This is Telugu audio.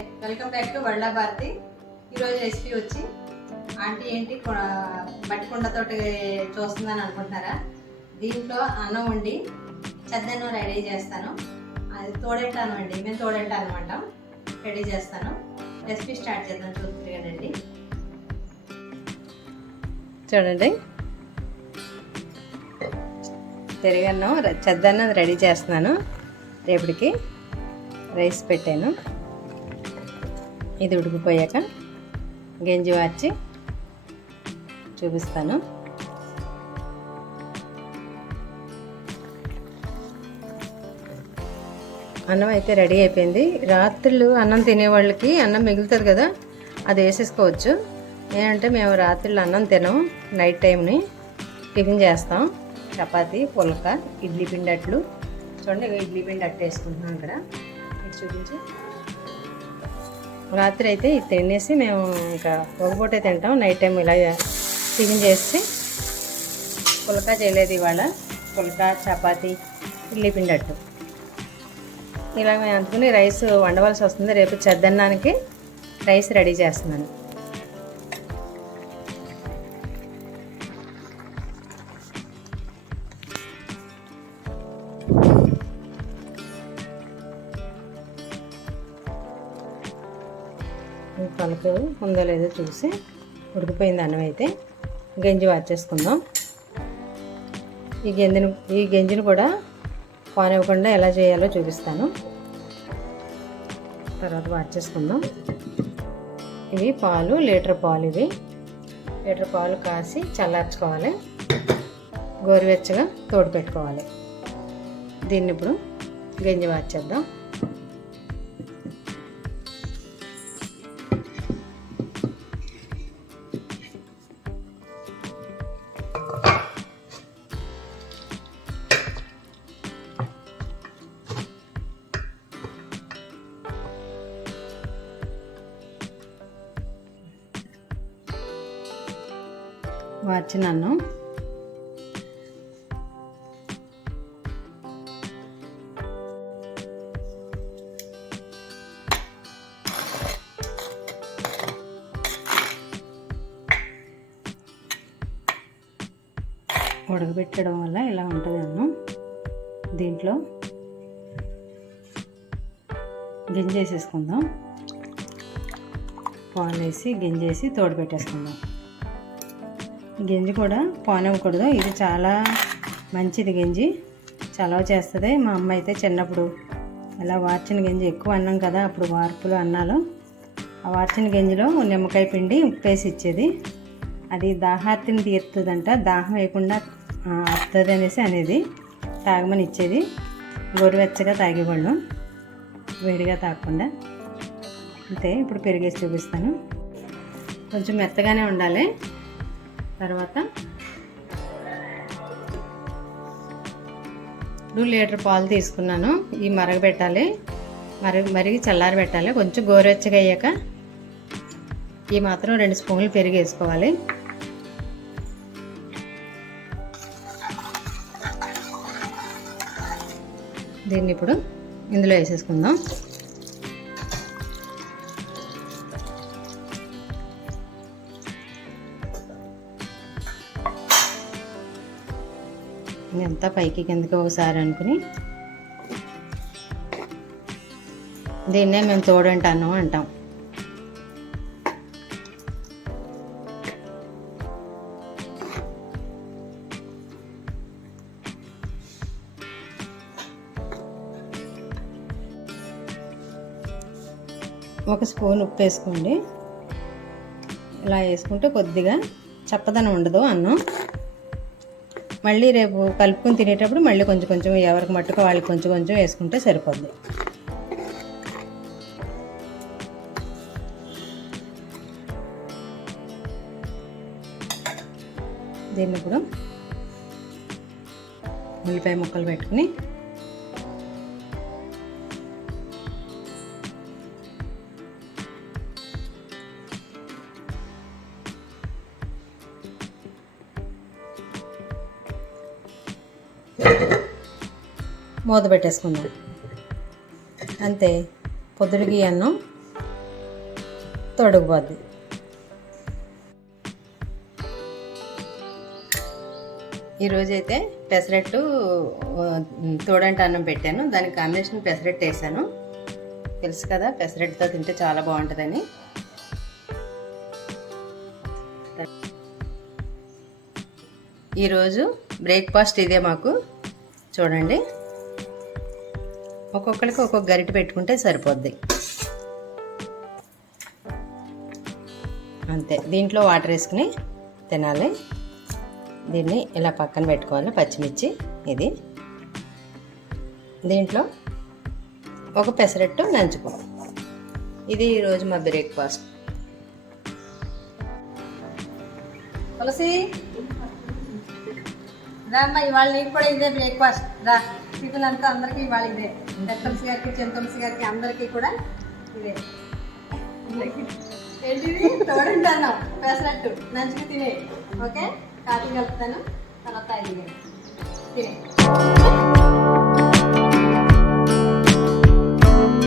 Welcome back to World Bharathi. ఈరోజు రెసిపీ వచ్చి ఆంటీ ఏంటి కొ- మట్టి కుండతోటి చూస్తుందని అనుకుంటున్నారా? దీంట్లో అన్నం వండి చద్దన్నం రెడీ చేస్తాను. అది తోడెట్టాను అండి. మేము తోడెట్టాను అనమాట రెడీ చేస్తాను. రెసిపీ స్టార్ట్ చేద్దాం. చూస్తుంది కదండి. చూడండి. పెరుగన్నం చద్దన్నం రెడీ చేస్తున్నాను. రేపటికి రైస్ పెట్టాను. ఇది ఉడికిపోయాక గంజి వార్చి చూపిస్తాను. అన్నం అయితే రెడీ అయిపోయింది. రాత్రులు అన్నం తినేవాళ్ళకి అన్నం మిగులుతుంది కదా అది వేసేసుకోవచ్చు. ఏంటంటే మేము రాత్రులు అన్నం తినం నైట్ టైంని టిఫిన్ చేస్తాం. చపాతీ పులక ఇడ్లీ పిండి అట్లు. చూడండి ఇడ్లీ పిండి అట్టు వేసుకుంటున్నాం ఇక్కడ చూపించి రాత్రి అయితే ఇది తినేసి మేము ఇంకా ఒకపూటే తింటాం. నైట్ టైం ఇలా టిఫిన్ చేసి పులక చేయలేదు ఇవాళ. పులక చపాతి ఇడ్లీ పిండట్టు ఇలా మేము అందుకుని రైస్ వండవలసి వస్తుంది. రేపు చెద్దన్నానికి రైస్ రెడీ చేస్తున్నాను. పలుకు ఉందో లేదో చూసి ఉడికిపోయింది అన్నం అయితే. గంజి వార్చేసుకుందాం. ఈ గంజిని ఈ గంజిని కూడా పానివ్వకుండా ఎలా చేయాలో చూపిస్తాను. తర్వాత వార్చేసుకుందాం. ఇవి పాలు లీటర్ పాలు ఇవి. లీటర్ పాలు కాసి చల్లార్చుకోవాలి. గోరువెచ్చగా తోడు పెట్టుకోవాలి. దీన్ని ఇప్పుడు గంజి వార్చేద్దాం. వార్చిన ఉడకబెట్టడం వల్ల ఇలా ఉంటుంది అన్నం దీంట్లో గింజ వేసేసుకుందాం పాలు వేసి గింజేసి తోడు పెట్టేసుకుందాం గింజి కూడా పోనివ్వకూడదు. ఇది చాలా మంచిది గింజి. చలవ చేస్తుంది. మా అమ్మ అయితే చిన్నప్పుడు ఇలా వార్చిన గింజి ఎక్కువ అన్నాం కదా అప్పుడు వార్పులు అన్నాలు. ఆ వార్చిన గింజలో నిమ్మకాయ పిండి ఉప్పేసి ఇచ్చేది. అది దాహార్తిని తీరుతుందంట. దాహం వేయకుండా వస్తుంది అనేసి అనేది తాగమని ఇచ్చేది. గోరువెచ్చగా తాగేవాళ్ళం. వేడిగా తాగకుండా. అంతే ఇప్పుడు పెరిగేసి చూపిస్తాను. కొంచెం మెత్తగానే ఉండాలి. తర్వాత టూ లీటర్ పాలు తీసుకున్నాను. ఈ మరగబెట్టాలి. మరగ మరిగి చల్లారి పెట్టాలి. కొంచెం గోరువెచ్చగా అయ్యాక ఈ మాత్రం రెండు స్పూన్లు పెరిగేసుకోవాలి దీన్ని ఇప్పుడు ఇందులో వేసేసుకుందాం. ఎంత పైకి కిందకి ఒకసారి అనుకుని. దీన్నే మేము తోడంటాను అంటాం. ఒక స్పూన్ ఉప్పు వేసుకోండి. ఇలా వేసుకుంటే కొద్దిగా చప్పదనం ఉండదు అన్నం. మళ్ళీ రేపు కలుపుకొని తినేటప్పుడు మళ్ళీ కొంచెం కొంచెం ఎవరికి మట్టుకు వాళ్ళకి కొంచెం కొంచెం వేసుకుంటే సరిపోద్ది. దీన్ని ఇప్పుడు ఉల్లిపాయ ముక్కలు పెట్టుకుని మూత పెట్టేసుకుందాం. అంతే పొద్దుడికి అన్నం తొడగబోద్ది. ఈరోజైతే పెసరట్టు తోడంట అన్నం పెట్టాను. దానికి కాంబినేషన్ పెసరట్టు వేసాను. తెలుసు కదా పెసరట్టుతో తింటే చాలా బాగుంటుందని. ఈరోజు బ్రేక్ఫాస్ట్ ఇదే మాకు. చూడండి. ఒక్కొక్కరికి ఒక్కొక్క గరిటె పెట్టుకుంటే సరిపోద్ది. అంతే. దీంట్లో వాటర్ వేసుకుని తినాలి. దీన్ని ఇలా పక్కన పెట్టుకోవాలి. పచ్చిమిర్చి ఇది. దీంట్లో ఒక పెసరట్టు నంచుకో. ఇది ఈరోజు మా బ్రేక్ఫాస్ట్. తులసి! రామ్మా ఇవాళ నీకు కూడా ఇదే బ్రేక్ఫాస్ట్ రా టిఫిన్ అందరికీ ఇవాళ ఇదే. పెద్ద గారికి చిన్న గారికి అందరికీ కూడా ఇదే. ఏంటిది? తోడుంటాను పెసరట్టు. నంచుకు తినే. ఓకే? కాఫీ కలుపుతాను. తర్వాత తినే.